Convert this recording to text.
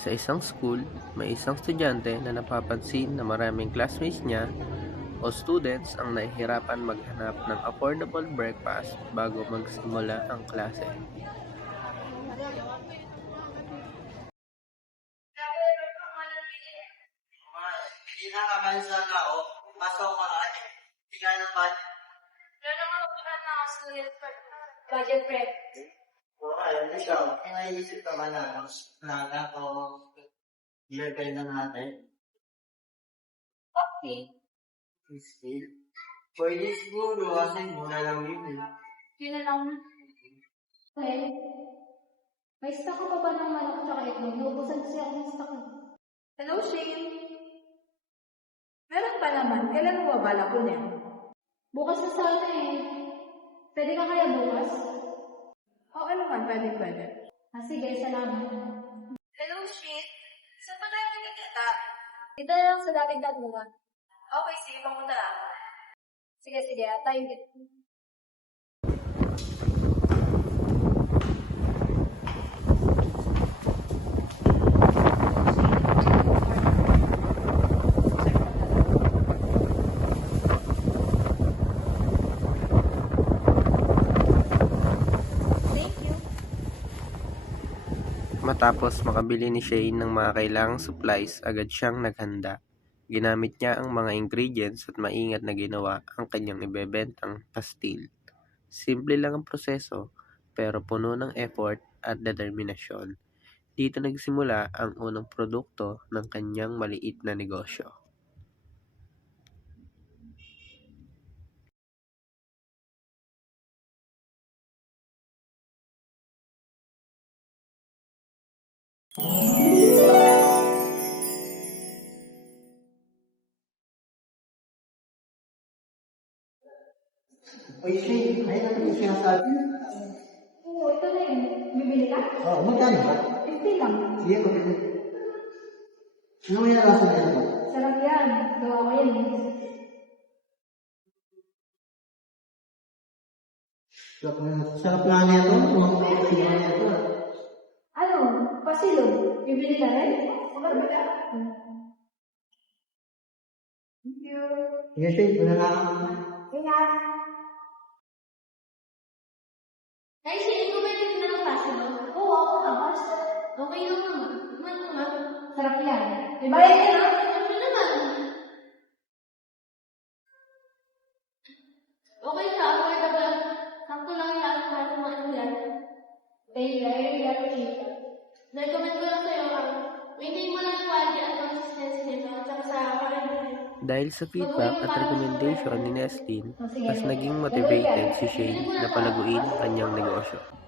Sa isang school, may isang estudyante na napapansin na maraming classmates niya o students ang nahihirapan maghanap ng affordable breakfast bago magsimula ang klase. Hindi na naman sa tao, pasok ka ay, hindi ka naman. Wala naman ako na student budget prep. Oo, ayun, ikaw, naisip ka ba na o ilagay na natin? Okay. Still. Pwede siguro kasi muna lang yun eh. Yun na lang. Okay. May stock ka pa ba ng manok tsaka itlog? Naubusan kasi ako ng stock. Hello, Shane. Meron pa naman. Kailan mo babala ko niya? Bukas na sana eh. Pwede ka kaya bukas? Oo naman, pwede. Sige, salamat. Hello, Shane. Saan pa tayo nagkikita? Dito na lang sa dating dagdagan. Okay, sige, pamunta lang. Sige, tayo dito. Matapos makabili ni Shane ng mga kailangang supplies, agad siyang naghanda. Ginamit niya ang mga ingredients at maingat na ginawa ang kanyang ibebentang pastil. Simple lang ang proseso, pero puno ng effort at determinasyon. Dito nagsimula ang unang produkto ng kanyang maliit na negosyo. Uy, Shane, ayun na yung sinasabi. Oo, ito na yun. Bibili ka? Oo, magkano ba? 50 lang. Sige ko. Ano yung nalasa na ito? Sarap yan. Gawa ko yan eh. Sarap nga niya ito. Mga niya ito. Ano? Pasilog. Bibili ka rin? Bibili ka? Thank you. Sige, Shane, wala na ako. Ingat! Ay, sige ko ba yung na ng possible? Oo, ako labas. Okay lang naman. Naman. Sarap yan. May bayad ka na? Ano naman? Okay ka, affordable. Sakto lang yan. Kahit kung ano yan. Very cheap. Recommend ko lang sa'yo maintain mo lang yung quality at consistency nito at saka sa quality. Dahil sa feedback at recommendation ni Neslin, mas naging motivated si Shane na palaguin ang kanyang negosyo.